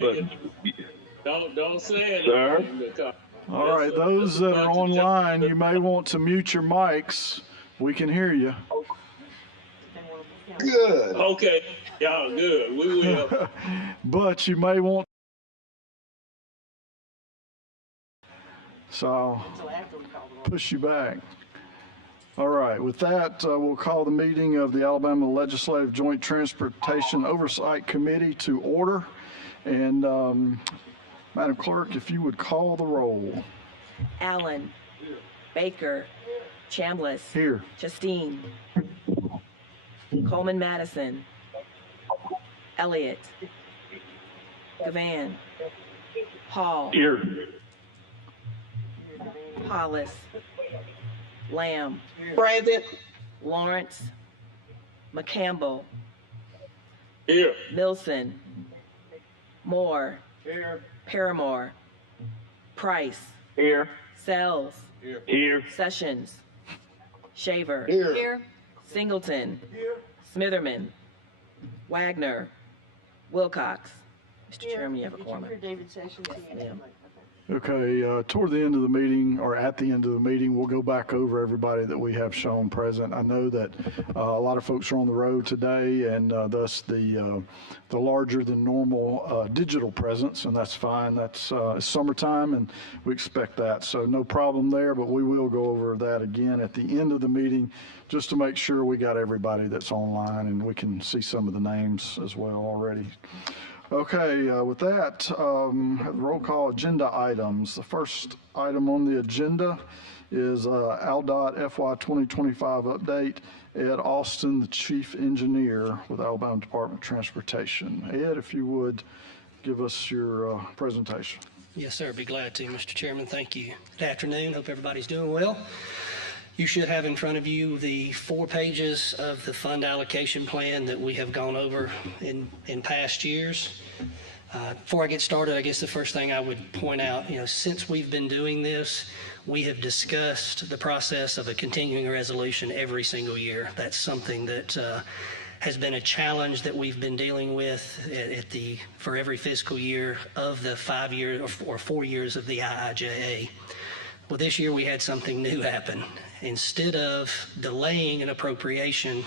But Don't say it. sir, All right, those that are online, you may want to mute your mics. We can hear you. good. Okay, y'all good. We will. But you may want. So I'll push you back. All right, with that, we'll call the meeting of the Alabama Legislative Joint Transportation Oversight Committee to order. And Madam Clerk, if you would call the roll. Allen. Baker. Chambliss. Here. Justine. Coleman Madison. Elliott. Gavan. Hall. Here. Hollis. Lamb. Present. Lawrence. McCampbell. Here. Milson. Moore. Here. Paramore. Price. Here. Sells. Here. Sessions. Shaver. Here. Singleton. Smitherman. Wagner. Wilcox. Mr. Chairman, you have a quorum. David Sessions. Okay, toward the end of the meeting, or at the end of the meeting, we'll go back over everybody that we have shown present. I know that a lot of folks are on the road today, and thus the larger than normal digital presence, and that's fine. That's it's summertime, and we expect that, so no problem there. But we will go over that again at the end of the meeting, just to make sure we got everybody that's online, and we can see some of the names as well already. Okay, with that, roll call agenda items. The first item on the agenda is ALDOT FY 2025 update. Ed Austin, the Chief Engineer with Alabama Department of Transportation. Ed, if you would give us your presentation. Yes, sir. Be glad to, Mr. Chairman. Thank you. Good afternoon. Hope everybody's doing well. You should have in front of you the 4 pages of the fund allocation plan that we have gone over in past years. Before I get started, I guess the first thing I would point out, since we've been doing this, we have discussed the process of a continuing resolution every single year. That's something that has been a challenge that we've been dealing with for every fiscal year of the 5 years or 4 years of the IIJA. Well, this year we had something new happen. Instead of delaying an appropriation,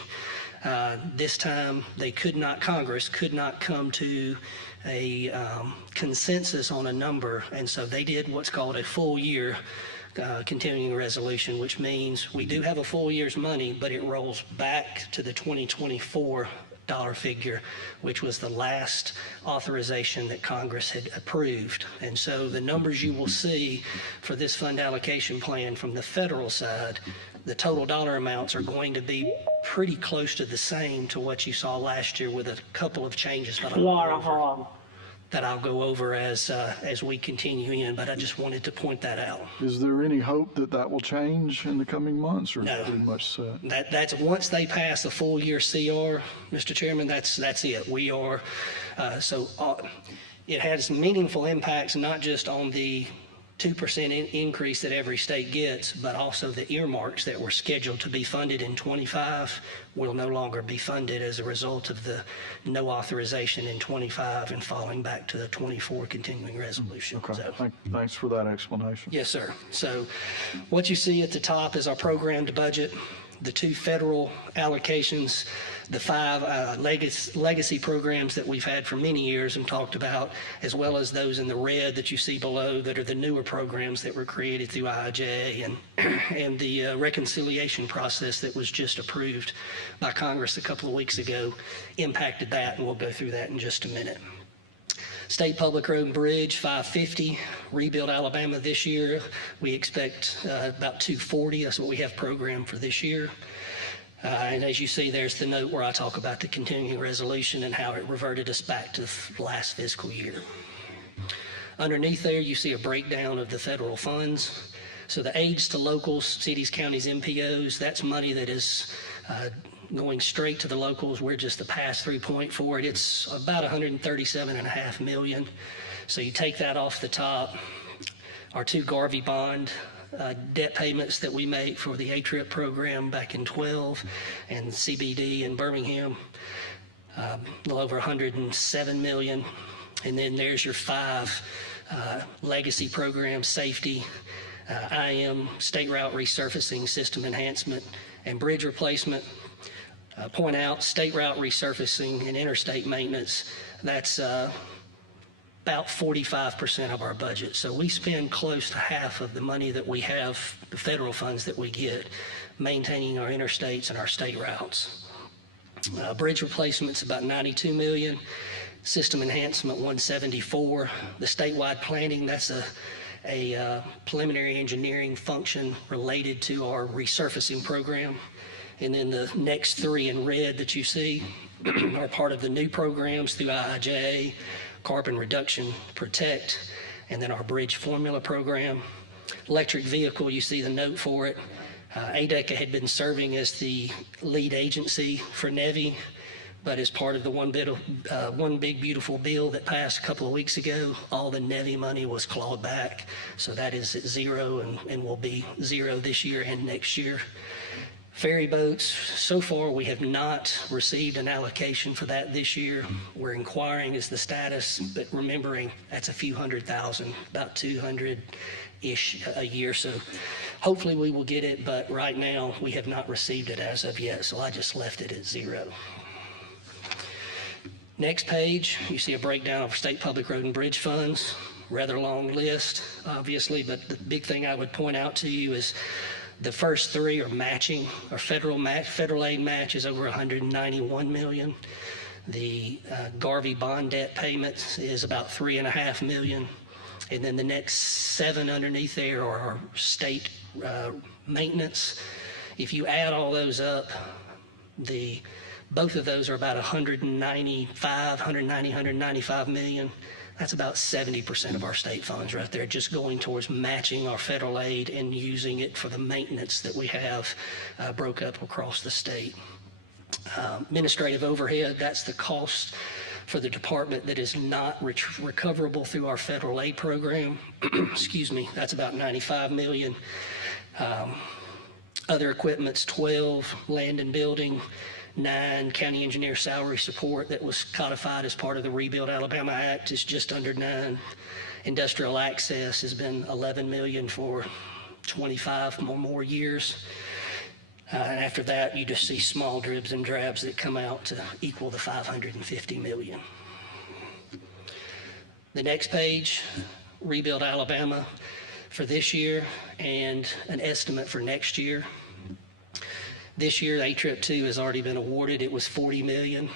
this time Congress could not come to a consensus on a number, and so they did what's called a full year continuing resolution, which means we do have a full year's money, but it rolls back to the 2024 dollar figure, which was the last authorization that Congress had approved. And so the numbers you will see for this fund allocation plan from the federal side, the total dollar amounts are going to be pretty close to the same to what you saw last year, with a couple of changes that I'll go over as we continue in, but I just wanted to point that out. Is there any hope that that will change in the coming months, or No. is it pretty much set? That's once they pass the full year CR, Mr. Chairman, that's it. We are, it has meaningful impacts, not just on the 2% increase that every state gets, but also the earmarks that were scheduled to be funded in 25 will no longer be funded as a result of the no authorization in 25 and falling back to the 24 continuing resolution. Okay, thanks for that explanation. Yes, sir. So what you see at the top is our programmed budget, the 2 federal allocations, the 5 legacy programs that we've had for many years and talked about, as well as those in the red that you see below that are the newer programs that were created through IIJA and the reconciliation process that was just approved by Congress a couple of weeks ago impacted that, and we'll go through that in just a minute. State Public Road and Bridge, 550. Rebuild Alabama this year, we expect about 240. That's what we have programmed for this year. And as you see, there's the note where I talk about the continuing resolution and how it reverted us back to the last fiscal year. Underneath there, you see a breakdown of the federal funds. So the aids to locals, cities, counties, MPOs, that's money that is going straight to the locals. We're just the pass-through point for it. It's about $137.5 million. So you take that off the top. Our 2 Garvey bond debt payments that we make for the A-Trip program back in 12 and CBD in Birmingham, a little over $107 million. And then there's your 5 legacy programs: safety, IM, state route resurfacing, system enhancement, and bridge replacement. Point out, state route resurfacing and interstate maintenance, that's about 45% of our budget. So we spend close to half of the money that we have, the federal funds that we get, maintaining our interstates and our state routes. Bridge replacement's about $92 million. System enhancement, $174. The statewide planning, that's a preliminary engineering function related to our resurfacing program. And then the next 3 in red that you see are part of the new programs through IIJA, Carbon Reduction Protect, and then our Bridge Formula program. Electric vehicle, you see the note for it. ADECA had been serving as the lead agency for NEVI, but as part of the One Big Beautiful Bill that passed a couple of weeks ago, all the NEVI money was clawed back. So that is at 0 and will be 0 this year and next year. Ferry boats, so far we have not received an allocation for that this year. We're inquiring as the status, but remembering that's a few $100,000, about 200-ish a year. So hopefully we will get it, but right now we have not received it as of yet, so I just left it at 0. Next page, you see a breakdown of state public road and bridge funds. Rather long list, obviously, but the big thing I would point out to you is the first 3 are matching. Our federal aid match is over $191 million. The Garvey bond debt payments is about $3.5 million. And then the next 7 underneath there are our state maintenance. If you add all those up, both of those are about $195 million. That's about 70% of our state funds right there, just going towards matching our federal aid and using it for the maintenance that we have broke up across the state. Administrative overhead, that's the cost for the department that is not recoverable through our federal aid program. Excuse me, that's about $95 million. Other equipment's 12, land and building, 9, county engineer salary support that was codified as part of the Rebuild Alabama Act is just under 9. Industrial access has been $11 million for 25 more years. And after that, you just see small dribs and drabs that come out to equal the $550 million. The next page, Rebuild Alabama for this year and an estimate for next year. This year, A-Trip 2 has already been awarded. It was $40 million.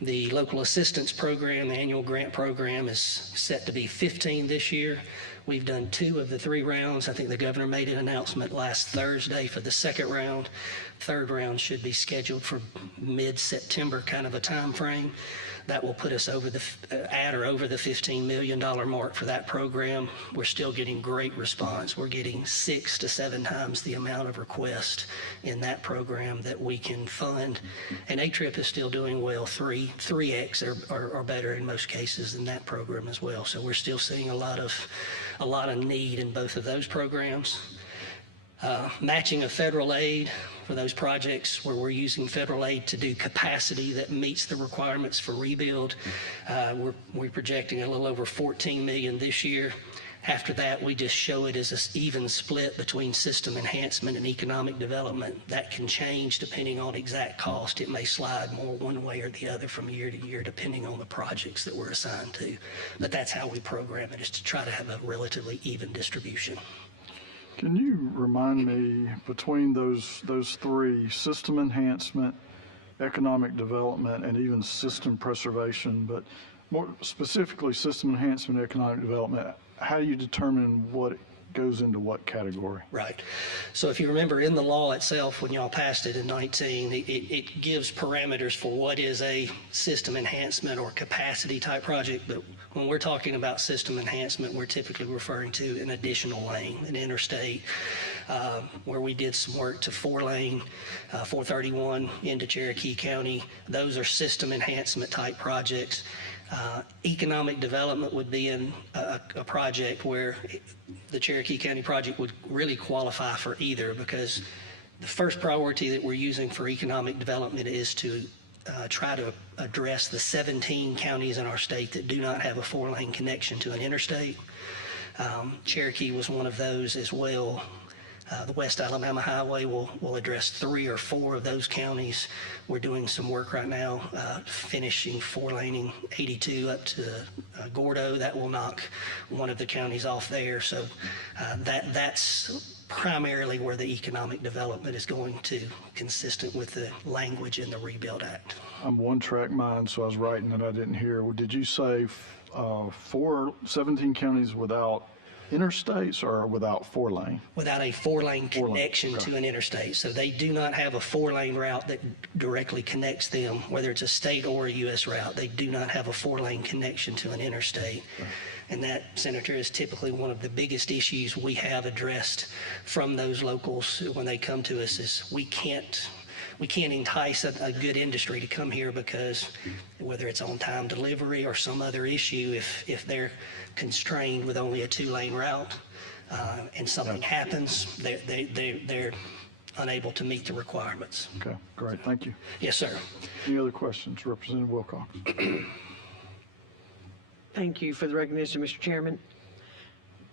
The local assistance program, the annual grant program, is set to be $15 this year. We've done 2 of the 3 rounds. I think the governor made an announcement last Thursday for the second round. Third round should be scheduled for mid-September kind of a time frame. That will put us over at or over the $15 million mark for that program. We're still getting great response. We're getting 6 to 7 times the amount of requests in that program that we can fund. And A-Trip is still doing well. 3X are better in most cases than that program as well. So we're still seeing a lot of need in both of those programs. Matching of federal aid for those projects where we're using federal aid to do capacity that meets the requirements for rebuild. We're projecting a little over $14 million this year. After that, we just show it as an even split between system enhancement and economic development. That can change depending on exact cost. It may slide more one way or the other from year to year depending on the projects that we're assigned to. But that's how we program it, is to try to have a relatively even distribution. Can you remind me, between those 3, system enhancement, economic development, and even system preservation, but more specifically system enhancement, economic development, how do you determine what goes into what category? Right. So if you remember in the law itself, when y'all passed it in 19, it gives parameters for what is a system enhancement or capacity type project. But when we're talking about system enhancement, we're typically referring to an additional lane, an interstate, where we did some work to 4-lane, 431 into Cherokee County. Those are system enhancement type projects. Economic development would be in a project where the Cherokee County project would really qualify for either, because the first priority that we're using for economic development is to try to address the 17 counties in our state that do not have a 4-lane connection to an interstate. Cherokee was one of those as well. The West Alabama Highway will address 3 or 4 of those counties. We're doing some work right now, finishing 4-laning 82 up to Gordo. That will knock one of the counties off there. So that's primarily where the economic development is going to, consistent with the language in the Rebuild Act. I'm one-track mind, so I was writing and I didn't hear. Did you say 17 counties without interstates or without 4-lane? Without a 4-lane connection okay. to an interstate. So they do not have a 4-lane route that directly connects them, whether it's a state or a U.S. route. They do not have a 4-lane connection to an interstate. Okay. And that, Senator, is typically one of the biggest issues we have addressed from those locals when they come to us, is we can't entice a good industry to come here, because whether it's on-time delivery or some other issue, if they're constrained with only a 2-lane route and something happens, they're unable to meet the requirements. Okay, great. Thank you. Yes, sir. Any other questions? Representative Wilcox. Thank you for the recognition, Mr. Chairman.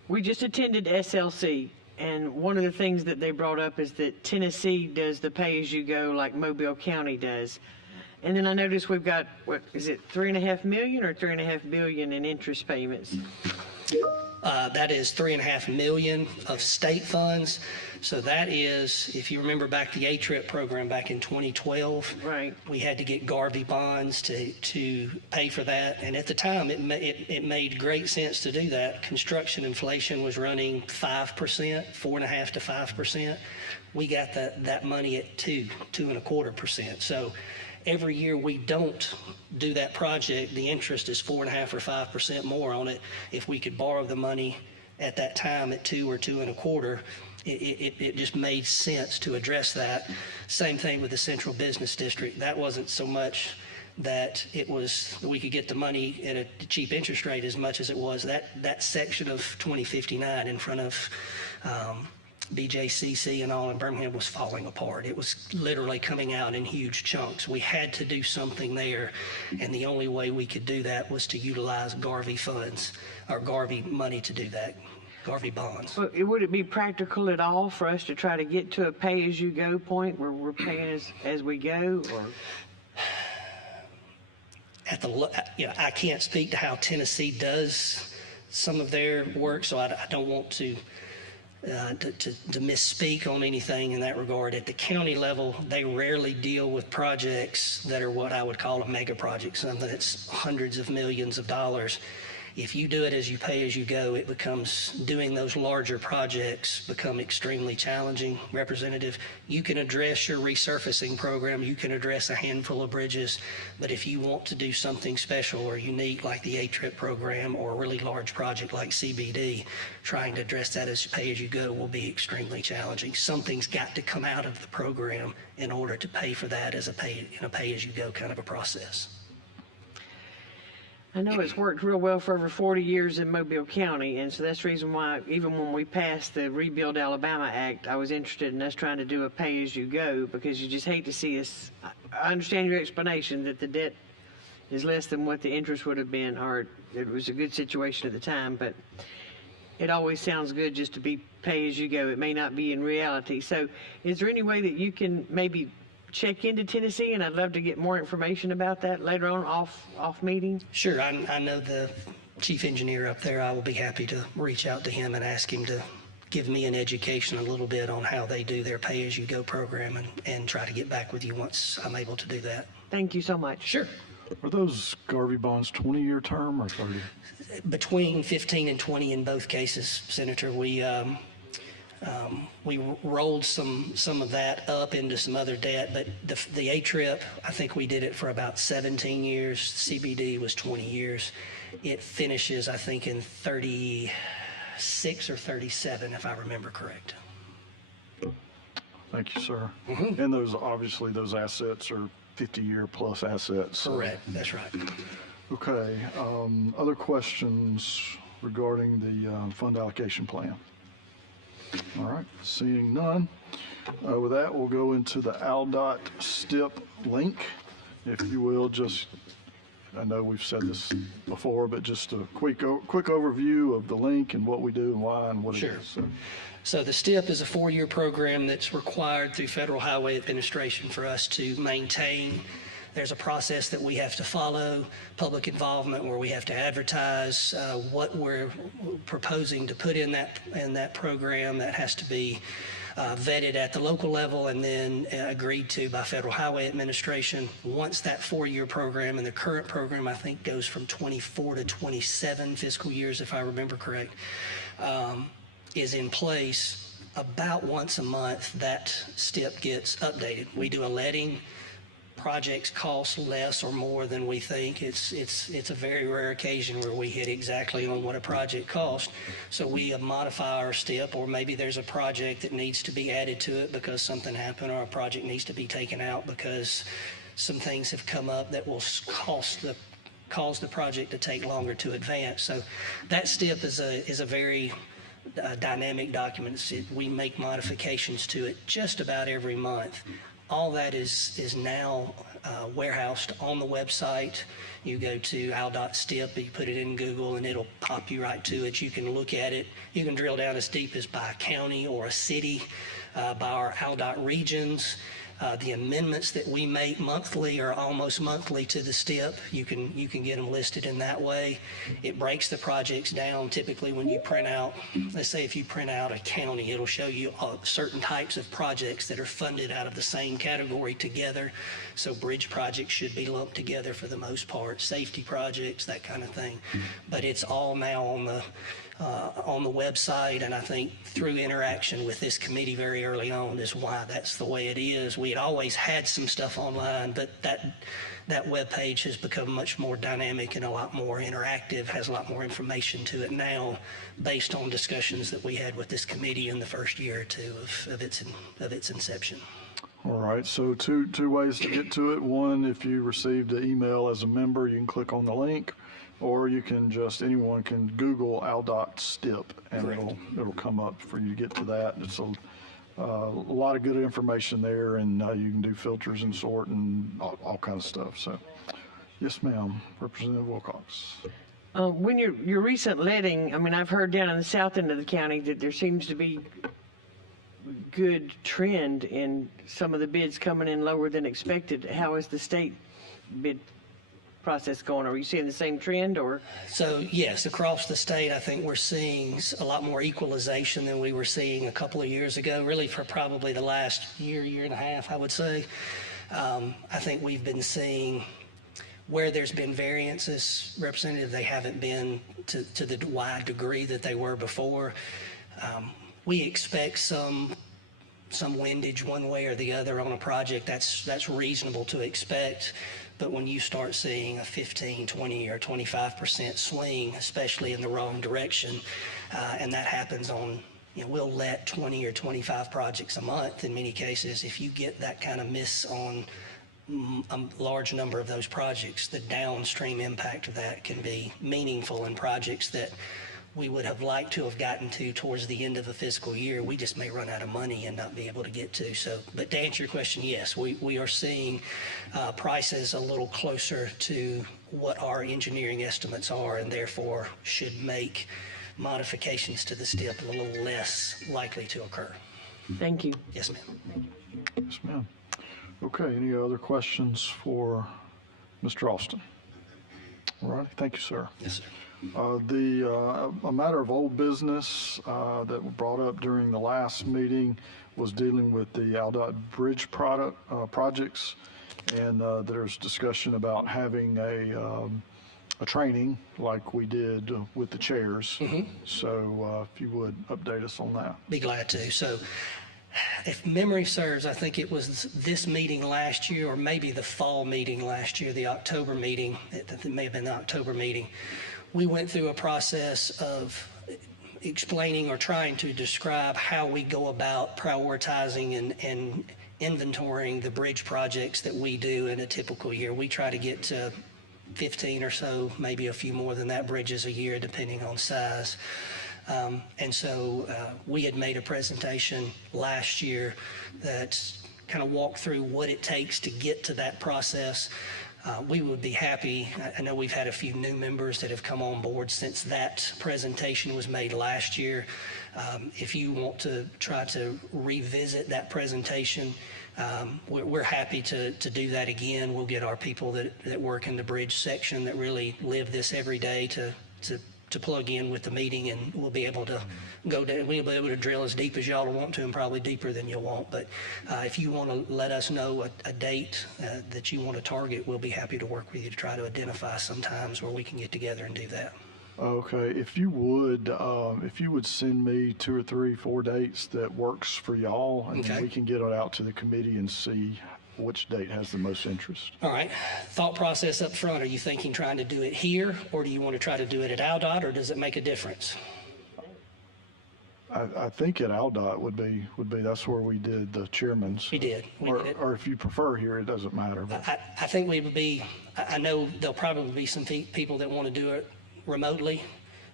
We just attended SLC, and one of the things that they brought up is that Tennessee does the pay-as-you-go like Mobile County does. And then I noticed we've got, what is it, $3.5 million or $3.5 billion in interest payments? That is $3.5 million of state funds. So that is, if you remember back the A-Trip program back in 2012, right? We had to get Garvey bonds to pay for that. And at the time, it made great sense to do that. Construction inflation was running 5%, 4.5% to 5%. We got that money at 2.25%. So every year we don't do that project, the interest is 4.5% or 5% more on it. If we could borrow the money at that time at 2 or 2.25%, it just made sense to address that. Same thing with the Central Business District. That wasn't so much that it was we could get the money at a cheap interest rate as much as it was that section of 2059 in front of BJCC and all in Birmingham was falling apart. It was literally coming out in huge chunks. We had to do something there, and the only way we could do that was to utilize Garvey funds or Garvey money to do that. Garvey bonds. Well, would it be practical at all for us to try to get to a pay-as-you-go point where we're paying as we go? Or? I can't speak to how Tennessee does some of their work, so I don't want to misspeak on anything in that regard. At the county level, they rarely deal with projects that are what I would call a mega project, something that's hundreds of millions of dollars. If you do it as you pay as you go, it becomes, doing those larger projects become extremely challenging. Representative, you can address your resurfacing program, you can address a handful of bridges, but if you want to do something special or unique like the A-Trip program or a really large project like CBD, trying to address that as pay as you go will be extremely challenging. Something's got to come out of the program in order to pay for that as a pay as you go kind of a process. I know it's worked real well for over 40 years in Mobile County, and so that's the reason why, even when we passed the Rebuild Alabama Act, I was interested in us trying to do a pay-as-you-go, because you just hate to see us. I understand your explanation that the debt is less than what the interest would have been, or it was a good situation at the time, but it always sounds good just to be pay-as-you-go. It may not be in reality. So is there any way that you can maybe check into Tennessee, and I'd love to get more information about that later on off meeting? Sure. I know the chief engineer up there. I will be happy to reach out to him and ask him to give me an education a little bit on how they do their pay-as-you-go program, and try to get back with you once I'm able to do that. Thank you so much. Sure. Are those Garvey bonds 20-year term or 30? Between 15 and 20 in both cases, Senator. We rolled some of that up into some other debt, but the A-Trip, I think we did it for about 17 years. CBD was 20 years. It finishes, I think, in 36 or 37, if I remember correct. Thank you, sir. Mm-hmm. And those assets are 50-year plus assets. Correct. That's right. Okay. Other questions regarding the fund allocation plan? All right, seeing none. With that, we'll go into the ALDOT STIP link. if you will, just, I know we've said this before, but just a quick overview of the link and what we do and why and what it Sure. is. So, So the STIP is a 4-year program that's required through Federal Highway Administration for us to maintain. There's a process that we have to follow, public involvement, where we have to advertise what we're proposing to put in that program. That has to be vetted at the local level and then agreed to by Federal Highway Administration. Once that 4-year program, and the current program I think goes from 24 to 27 fiscal years, if I remember correct, is in place, about once a month that STIP gets updated. We do a letting. Projects cost less or more than we think. It's a very rare occasion where we hit exactly on what a project costs. So we modify our STIP, or maybe there's a project that needs to be added to it because something happened, or a project needs to be taken out because some things have come up that will cause the project to take longer to advance. So that STIP is a very dynamic document. We make modifications to it just about every month. All that is now warehoused on the website. You go to al.stip, you put it in Google, and it'll pop you right to it. You can look at it. You can drill down as deep as by a county or a city, by our al.dot regions. The amendments that we make monthly or almost monthly to the STIP, you can get them listed in that way. It breaks the projects down. Typically when you print out, let's say if you print out a county, it'll show you certain types of projects that are funded out of the same category together. So bridge projects should be lumped together for the most part, safety projects, that kind of thing. But it's all now on the website, and I think through interaction with this committee very early on is why that's the way it is. We had always had some stuff online, but that web page has become much more dynamic and a lot more interactive, has a lot more information to it now based on discussions that we had with this committee in the first year or two of its inception. all right, so two ways to get to it. One, if you received an email as a member, you can click on the link, or you can anyone can Google al.stip, and Correct. it'll come up for you to get to that. It's a lot of good information there, and you can do filters and sort and all kinds of stuff. So, yes, ma'am, Representative Wilcox. When your recent letting, I mean, I've heard down in the south end of the county that there seems to be good trend in some of the bids coming in lower than expected. How is the state bid process going? Are you seeing the same trend, or? So yes, across the state, I think we're seeing a lot more equalization than we were seeing a couple of years ago, really for probably the last year and a half, I would say. I think we've been seeing where there's been variances, Representative, they haven't been to the wide degree that they were before. We expect some windage one way or the other on a project. That's reasonable to expect. But when you start seeing a 15, 20, or 25% swing, especially in the wrong direction, and that happens on, we'll let 20 or 25 projects a month in many cases. If you get that kind of miss on a large number of those projects, the downstream impact of that can be meaningful in projects that we would have liked to have gotten to towards the end of a fiscal year. We just may run out of money and not be able to get to. So, but to answer your question, yes, we are seeing prices a little closer to what our engineering estimates are, and therefore should make modifications to the STIP a little less likely to occur. Thank you. Yes, ma'am. Yes, ma'am. Okay, any other questions for Mr. Austin? All right, thank you, sir. Yes, sir. A matter of old business that was brought up during the last meeting was dealing with the al.dot bridge projects, and there's discussion about having a training like we did with the chairs. Mm-hmm. So if you would update us on that. Be glad to. So if memory serves, I think it was this meeting last year, or maybe the fall meeting last year, the October meeting, it may have been the October meeting. We went through a process of explaining or trying to describe how we go about prioritizing and inventorying the bridge projects that we do in a typical year. We try to get to 15 or so, maybe a few more than that, bridges a year, depending on size. And so we had made a presentation last year that kind of walk through what it takes to get to that process, we would be happy. I know we've had a few new members that have come on board since that presentation was made last year. If you want to try to revisit that presentation, we're happy to do that again. We'll get our people that work in the bridge section that really live this every day to plug in with the meeting, and we'll be able to go down. We'll be able to drill as deep as y'all want to, and probably deeper than you'll want. But if you want to let us know a date that you want to target, we'll be happy to work with you to try to identify some times where we can get together and do that. Okay, if you would send me 2 or 3, 4 dates that works for y'all, and Okay. then we can get it out to the committee and see which date has the most interest. All right. Thought process up front. Are you thinking trying to do it here, or do you want to try to do it at Aldott, or does it make a difference? I think at Aldott would be that's where we did the chairman's. We did. We did it. Or if you prefer here, it doesn't matter. But I think we would be, I know there'll probably be some people that want to do it remotely,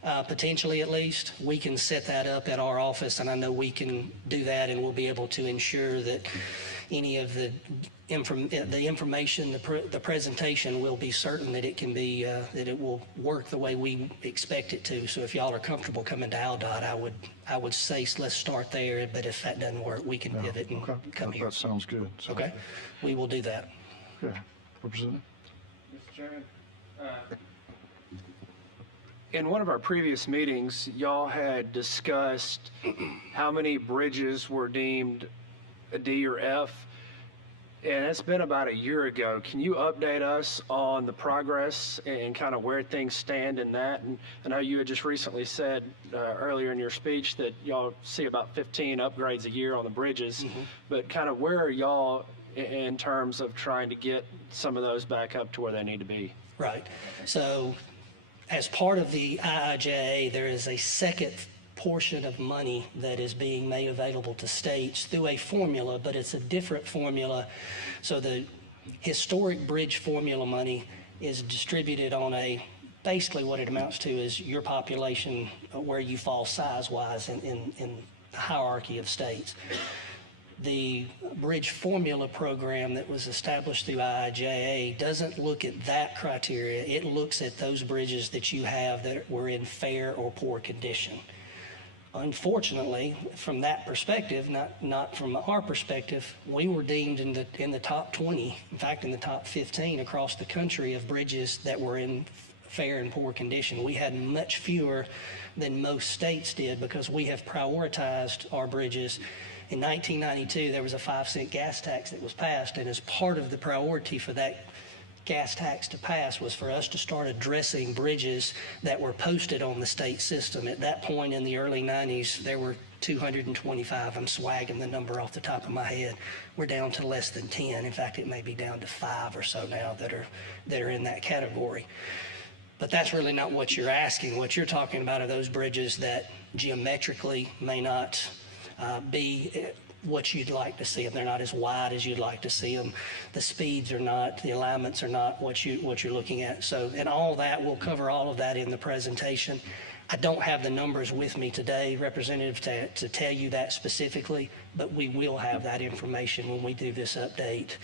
potentially at least. We can set that up at our office, and I know we can do that, and we'll be able to ensure that any of the information, the presentation will be certain that it can be, that it will work the way we expect it to. So if y'all are comfortable coming to Aldott, I would say let's start there, but if that doesn't work, we can pivot and come here. That sounds good. Okay, we will do that. Okay, Representative. Mr. Chairman, in one of our previous meetings, y'all had discussed how many bridges were deemed a D or F, and it's been about a year ago. Can you update us on the progress and kind of where things stand in that? And I know you had just recently said earlier in your speech that y'all see about 15 upgrades a year on the bridges, but kind of where are y'all in terms of trying to get some of those back up to where they need to be? Right. So as part of the IIJA, there is a second portion of money that is being made available to states through a formula, but it's a different formula. So the historic bridge formula money is distributed on basically what it amounts to is your population, where you fall size-wise in the hierarchy of states. The bridge formula program that was established through IIJA doesn't look at that criteria. It looks at those bridges that you have that were in fair or poor condition. Unfortunately, from that perspective, not from our perspective, we were deemed in the top 20, in fact, in the top 15 across the country of bridges that were in fair and poor condition. We had much fewer than most states did because we have prioritized our bridges. In 1992, there was a 5-cent gas tax that was passed, and as part of the priority for that gas tax to pass was for us to start addressing bridges that were posted on the state system. At that point in the early 90s, there were 225. I'm swagging the number off the top of my head. We're down to less than 10. In fact, it may be down to 5 or so now that are in that category. But that's really not what you're asking. What you're talking about are those bridges that geometrically may not be what you'd like to see them. They're not as wide as you'd like to see them. The speeds are not, the alignments are not what you're looking at. So, and all that, we'll cover all of that in the presentation. I don't have the numbers with me today, Representative, to tell you that specifically, but we will have that information when we do this update.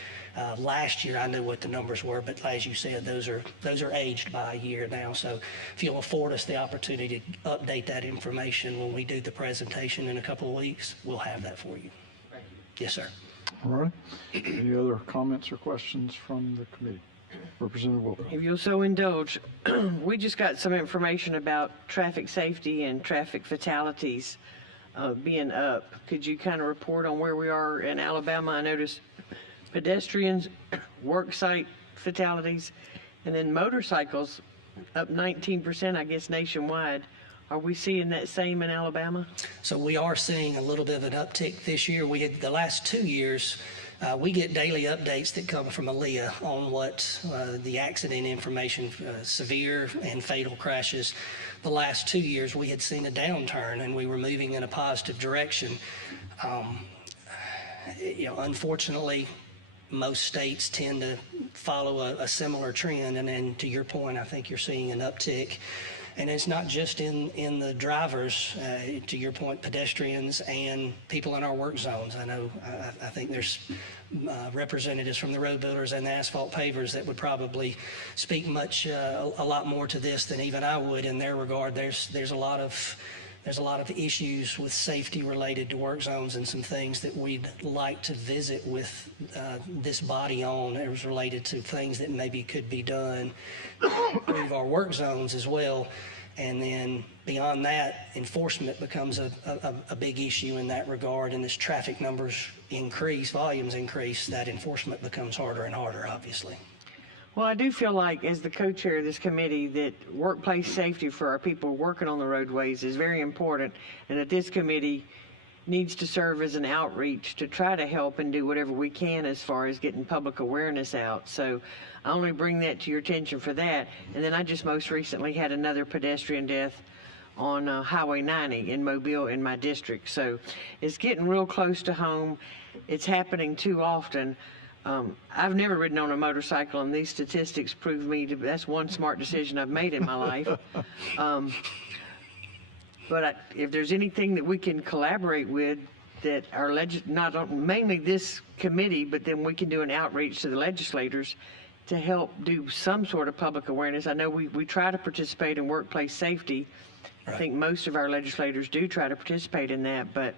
Last year, I knew what the numbers were, but as you said, those are aged by a year now. So if you'll afford us the opportunity to update that information when we do the presentation in a couple of weeks, we'll have that for you. Thank you. Yes, sir. All right. Any other comments or questions from the committee? Representative Wilcox. If you'll so indulge, we just got some information about traffic safety and traffic fatalities being up. Could you kind of report on where we are in Alabama? I noticed pedestrians, work site fatalities, and then motorcycles up 19%, I guess, nationwide. Are we seeing that same in Alabama? So we are seeing a little bit of an uptick this year. We had the last 2 years. We get daily updates that come from ALEA on what the accident information, severe and fatal crashes. The last 2 years, we had seen a downturn, and we were moving in a positive direction. Unfortunately, most states tend to follow a similar trend, and then to your point, I think you're seeing an uptick. And it's not just in the drivers, to your point, pedestrians and people in our work zones. I know, I think there's representatives from the road builders and the asphalt pavers that would probably speak a lot more to this than even I would in their regard. There's a lot of issues with safety related to work zones and some things that we'd like to visit with this body on. It was related to things that maybe could be done to improve our work zones as well. And then beyond that, enforcement becomes a big issue in that regard. And as traffic numbers increase, volumes increase, that enforcement becomes harder and harder, obviously. Well, I do feel like, as the co-chair of this committee, that workplace safety for our people working on the roadways is very important, and that this committee needs to serve as an outreach to try to help and do whatever we can as far as getting public awareness out. So I only bring that to your attention for that. And then I just most recently had another pedestrian death on Highway 90 in Mobile in my district. So it's getting real close to home. It's happening too often. I've never ridden on a motorcycle, and these statistics prove that's one smart decision I've made in my life. But if there's anything that we can collaborate with, that our mainly this committee, but then we can do an outreach to the legislators to help do some sort of public awareness. I know we try to participate in workplace safety. Right. I think most of our legislators do try to participate in that, but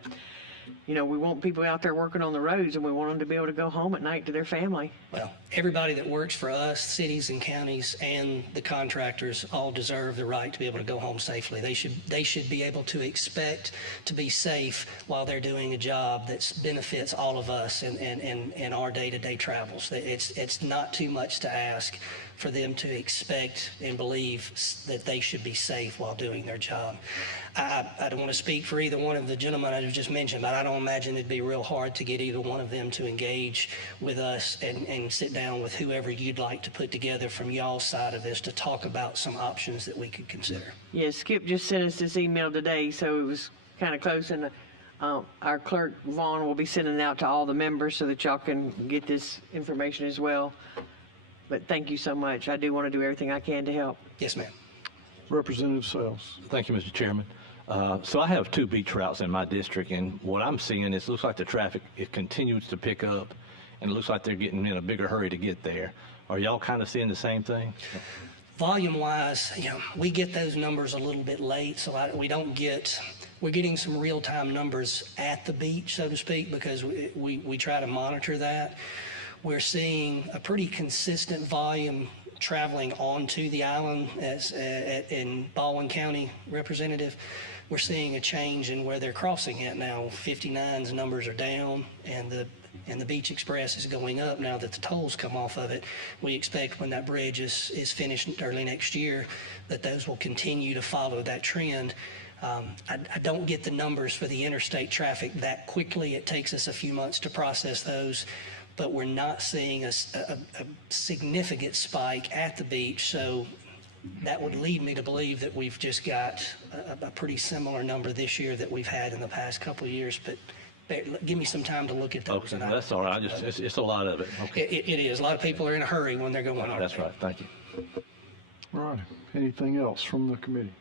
you know, we want people out there working on the roads, and we want them to be able to go home at night to their family. Well, everybody that works for us, cities and counties, and the contractors all deserve the right to be able to go home safely. They should be able to expect to be safe while they're doing a job that benefits all of us in our day-to-day travels. It's not too much to ask for them to expect and believe that they should be safe while doing their job. I don't want to speak for either one of the gentlemen I just mentioned, but I don't imagine it'd be real hard to get either one of them to engage with us and sit down with whoever you'd like to put together from y'all's side of this to talk about some options that we could consider. Yeah, Skip just sent us this email today, so it was kind of close, and our clerk, Vaughn, will be sending it out to all the members so that y'all can get this information as well. But thank you so much. I do want to do everything I can to help. Yes, ma'am. Representative Sells. Thank you, Mr. Chairman. So I have 2 beach routes in my district, and what I'm seeing is it looks like the traffic, it continues to pick up, and it looks like they're getting in a bigger hurry to get there. Are y'all kind of seeing the same thing? Volume-wise, we get those numbers a little bit late, so we're getting some real-time numbers at the beach, so to speak, because we try to monitor that. We're seeing a pretty consistent volume traveling onto the island in Baldwin County, Representative. We're seeing a change in where they're crossing at now. 59's numbers are down, and the Beach Express is going up now that the tolls come off of it. We expect when that bridge is finished early next year that those will continue to follow that trend. I don't get the numbers for the interstate traffic that quickly. It takes us a few months to process those, but we're not seeing a significant spike at the beach. So that would lead me to believe that we've just got a pretty similar number this year that we've had in the past couple of years. But give me some time to look at those. Okay, that's all right. It's a lot of it. Okay. It is. A lot of people are in a hurry when they're going on. That's right. Thank you. All right. Anything else from the committee?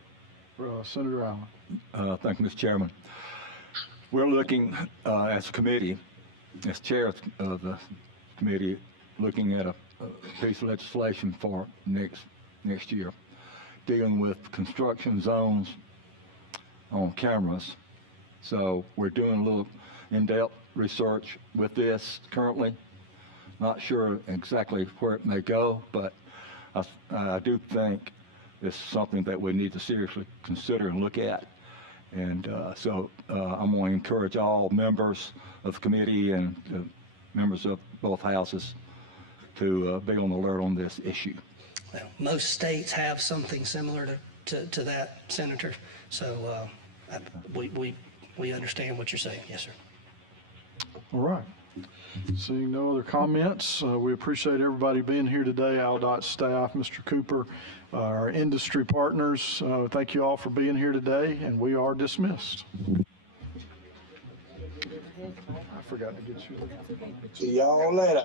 Senator Allen. Thank you, Mr. Chairman. We're looking as a committee, as chair of the committee, looking at a piece of legislation for next year dealing with construction zones on cameras. So we're doing a little in-depth research with this currently. Not sure exactly where it may go, but I do think it's something that we need to seriously consider and look at. And so I'm going to encourage all members of the committee and members of both houses to be on the alert on this issue. Well, most states have something similar to that, Senator. So we understand what you're saying. Yes, sir. All right. Seeing no other comments, we appreciate everybody being here today, AlDOT staff, Mr. Cooper, our industry partners. Thank you all for being here today, and we are dismissed. I forgot to get you. See y'all later.